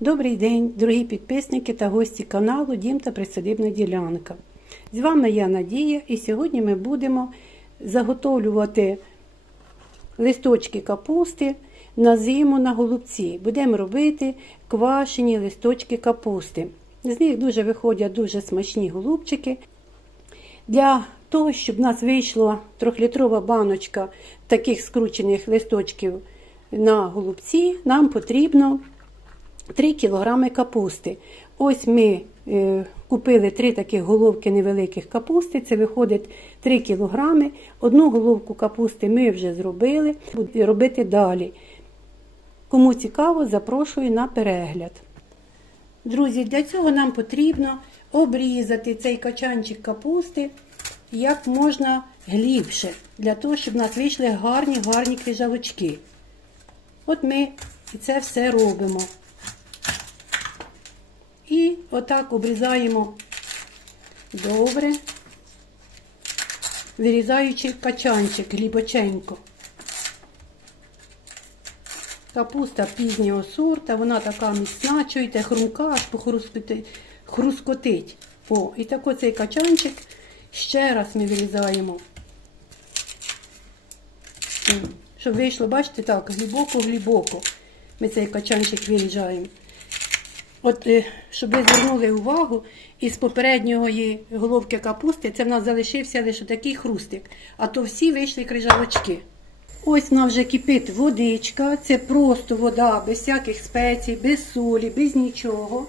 Добрий день, дорогі підписники та гості каналу Дім та Присадибна ділянка. З вами я Надія, і сьогодні ми будемо заготовлювати листочки капусти на зиму на голубці. Будемо робити квашені листочки капусти. З них дуже виходять дуже смачні голубчики. Для того, щоб в нас вийшла трьохлітрова баночка таких скручених листочків на голубці, нам потрібно 3 кг капусти. Ось ми е, купили три таких головки невеликих капусти. Це виходить 3 кг. Одну головку капусти ми вже зробили, будемо робити далі. Кому цікаво, запрошую на перегляд. Друзі, для цього нам потрібно обрізати цей качанчик капусти як можна глибше, для того, щоб у нас вийшли гарні гарні крижалочки. От ми і це все робимо. І отак обрізаємо добре, вирізаючи качанчик глибоченько. Капуста пізнього сорта, вона така міцна, чуєте, хрумка, аж похрускотить. хрускотить. О, і так оцей качанчик ще раз ми вирізаємо. Щоб вийшло, бачите, так, глибоко-глибоко ми цей качанчик виріжаємо. От, е, щоб ви звернули увагу, із попередньої головки капусти це в нас залишився лише такий хрустик, а то всі вийшли крижалочки. Ось в нас вже кипить водичка, це просто вода, без всяких спецій, без солі, без нічого.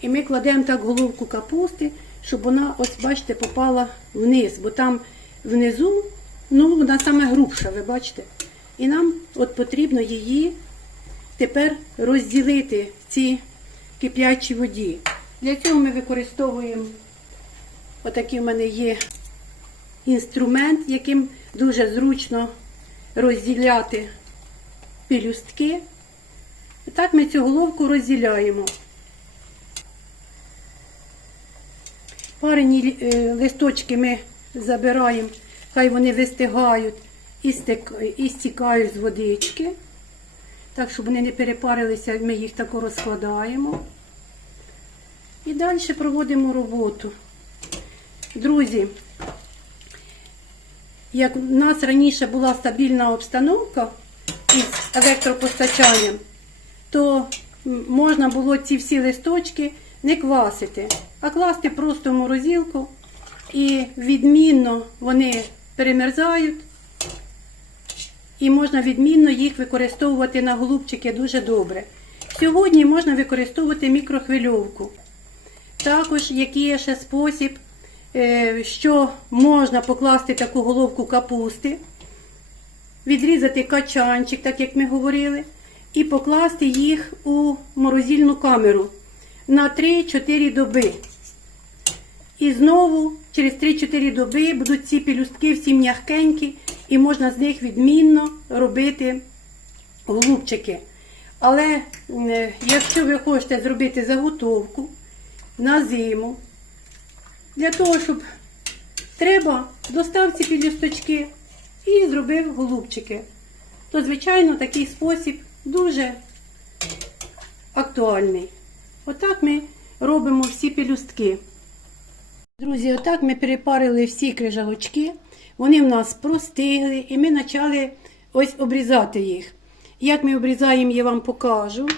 І ми кладемо так головку капусти, щоб вона, ось бачите, попала вниз, бо там внизу, ну, вона саме грубша, ви бачите. І нам от потрібно її тепер розділити в цій кип'ячій воді. Для цього ми використовуємо отакий в мене є інструмент, яким дуже зручно розділяти пелюстки. І так ми цю головку розділяємо. Парені е, листочки ми забираємо, хай вони вистигають і стікають з водички. Так, щоб вони не перепарилися, ми їх тако розкладаємо. І далі проводимо роботу. Друзі, як у нас раніше була стабільна обстановка із електропостачанням, то можна було ці всі листочки не квасити, а класти просто в морозилку. І відмінно вони перемерзають. І можна відмінно їх використовувати на голубчики дуже добре. Сьогодні можна використовувати мікрохвильовку. Також який є ще спосіб, е, що можна покласти таку головку капусти, відрізати качанчик, так як ми говорили, і покласти їх у морозильну камеру на 3-4 доби. І знову через 3-4 доби будуть ці пелюстки всі м'ягкенькі, і можна з них відмінно робити голубчики. Але е, якщо ви хочете зробити заготовку на зиму, для того, щоб треба, достав ці пелюсточки і зробив голубчики, то, звичайно, такий спосіб дуже актуальний. Отак ми робимо всі пелюстки. Друзі, отак ми перепарили всі крижалочки. Вони в нас простигли, і ми почали ось обрізати їх. Як ми обрізаємо, я вам покажу.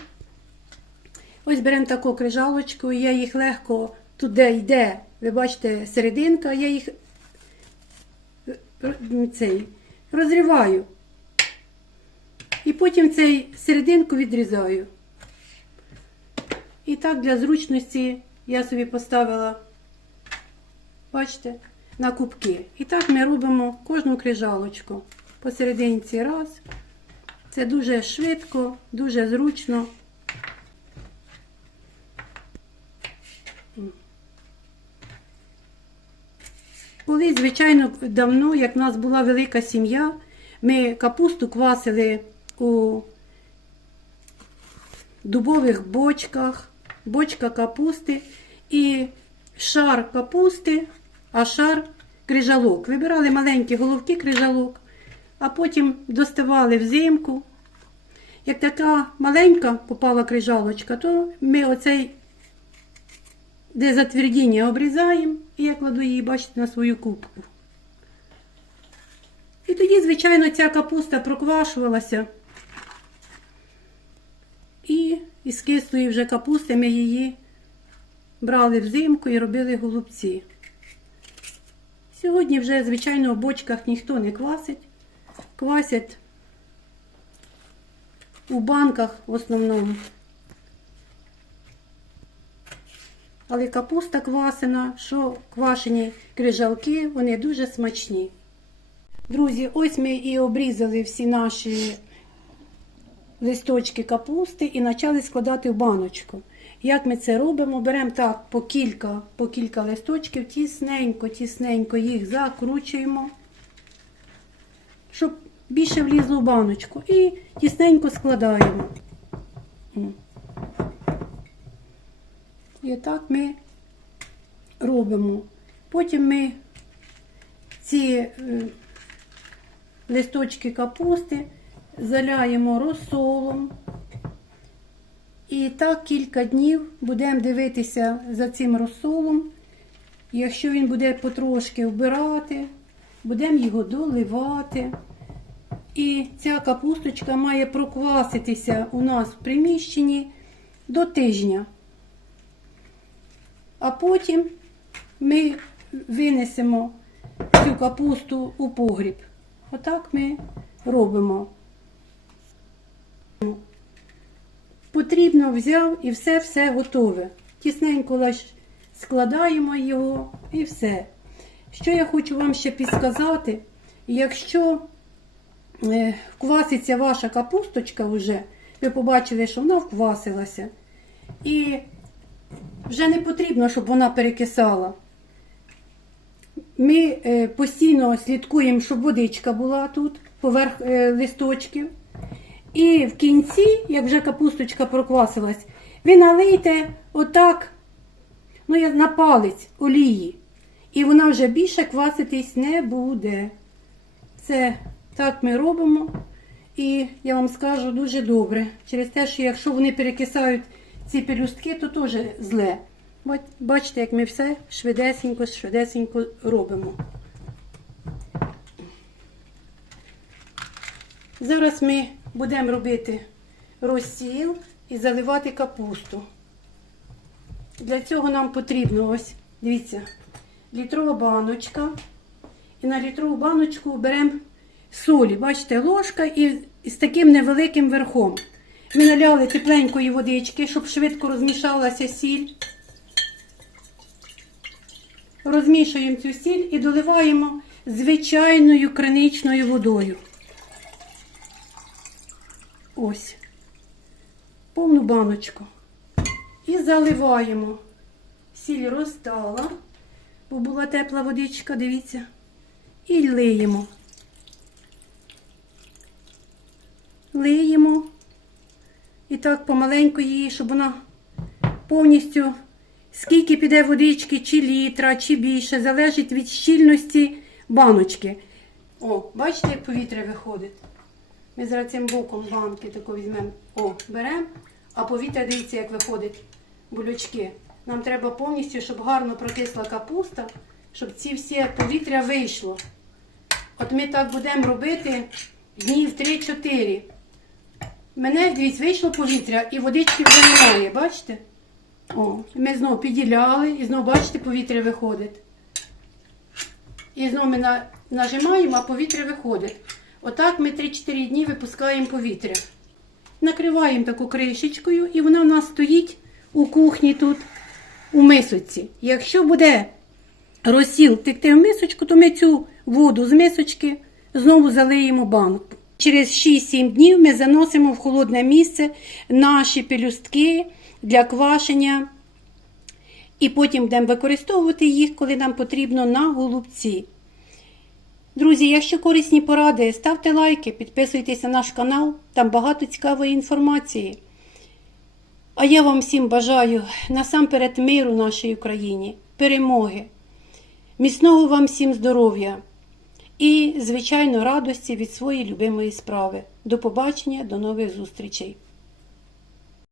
Ось беремо таку крижалочку, я їх легко туди йде, ви бачите, серединка, я їх цей, розриваю. І потім цей серединку відрізаю. І так для зручності я собі поставила, бачите, на кубки. І так ми робимо кожну крижалочку. Посерединці раз. Це дуже швидко, дуже зручно. Колись, звичайно, давно, як в нас була велика сім'я, ми капусту квасили у дубових бочках, бочка капусти і шар капусти, а шар крижалок. Вибирали маленькі головки крижалок, а потім доставали взимку як така маленька попала крижалочка, то ми оцей, де затвердіння, обрізаємо, і я кладу її, бачите, на свою кубку. І тоді, звичайно, ця капуста проквашувалася. І із кислої вже капусти ми її брали взимку і робили голубці. Сьогодні вже, звичайно, в бочках ніхто не квасить. Квасять у банках в основному. Але капуста квасена, що квашені крижалки, вони дуже смачні. Друзі, ось ми і обрізали всі наші листочки капусти і почали складати в баночку. Як ми це робимо? Беремо так по кілька, по кілька листочків, тісненько, тісненько їх закручуємо, щоб більше влізло в баночку. І тісненько складаємо. І так ми робимо. Потім ми ці е, листочки капусти заляємо розсолом. І так кілька днів будемо дивитися за цим розсолом. Якщо він буде потрошки вбирати, будемо його доливати. І ця капусточка має прокваситися у нас в приміщенні до тижня. А потім ми винесемо цю капусту у погріб. Отак ми робимо. Потрібно взяв і все-все готове. Тісненько лиш складаємо його і все. Що я хочу вам ще підсказати, якщо е, вкваситься ваша капусточка вже, ви побачили, що вона вквасилася. І вже не потрібно, щоб вона перекисала. Ми е, постійно слідкуємо, щоб водичка була тут, поверх е, листочків. І в кінці, як вже капусточка проквасилась, ви налийте отак, ну, як на палець олії. І вона вже більше кваситись не буде. Це так ми робимо. І я вам скажу дуже добре. Через те, що якщо вони перекисають ці пелюстки, то теж зле. Бачите, як ми все швидесенько, швидесенько робимо. Зараз ми будемо робити розсіл і заливати капусту. Для цього нам потрібно ось, дивіться, літрова баночка. І на літрову баночку беремо солі. Бачите, ложка і з таким невеликим верхом. Ми наляли тепленької водички, щоб швидко розмішалася сіль. Розмішуємо цю сіль і доливаємо звичайною криничною водою. Ось. Повну баночку. І заливаємо. Сіль розтала, бо була тепла водичка, дивіться. І лиємо. Лиємо. І так помаленьку її, щоб вона повністю, скільки піде водички, чи літра, чи більше, залежить від щільності баночки. О, бачите, як повітря виходить? Ми зараз цим боком банки тако візьмемо. О, беремо, а повітря дивіться, як виходить булючки. Нам треба повністю, щоб гарно прокисла капуста, щоб ці всі повітря вийшло. От ми так будемо робити днів 3-4. Мене, дивіться, вийшло повітря і водички вже немає, бачите? О, ми знову піділяли і знову, бачите, повітря виходить. І знову ми нажимаємо, а повітря виходить. Отак ми 3-4 дні випускаємо повітря. Накриваємо таку кришечкою, і вона в нас стоїть у кухні тут, у мисочці. Якщо буде розсіл текти в мисочку, то ми цю воду з мисочки знову залиємо банку. Через 6-7 днів ми заносимо в холодне місце наші пелюстки для квашення. І потім будемо використовувати їх, коли нам потрібно на голубці. Друзі, якщо корисні поради, ставте лайки, підписуйтесь на наш канал, там багато цікавої інформації. А я вам всім бажаю насамперед миру нашій Україні, перемоги, міцного вам всім здоров'я і, звичайно, радості від своєї любимої справи. До побачення, до нових зустрічей!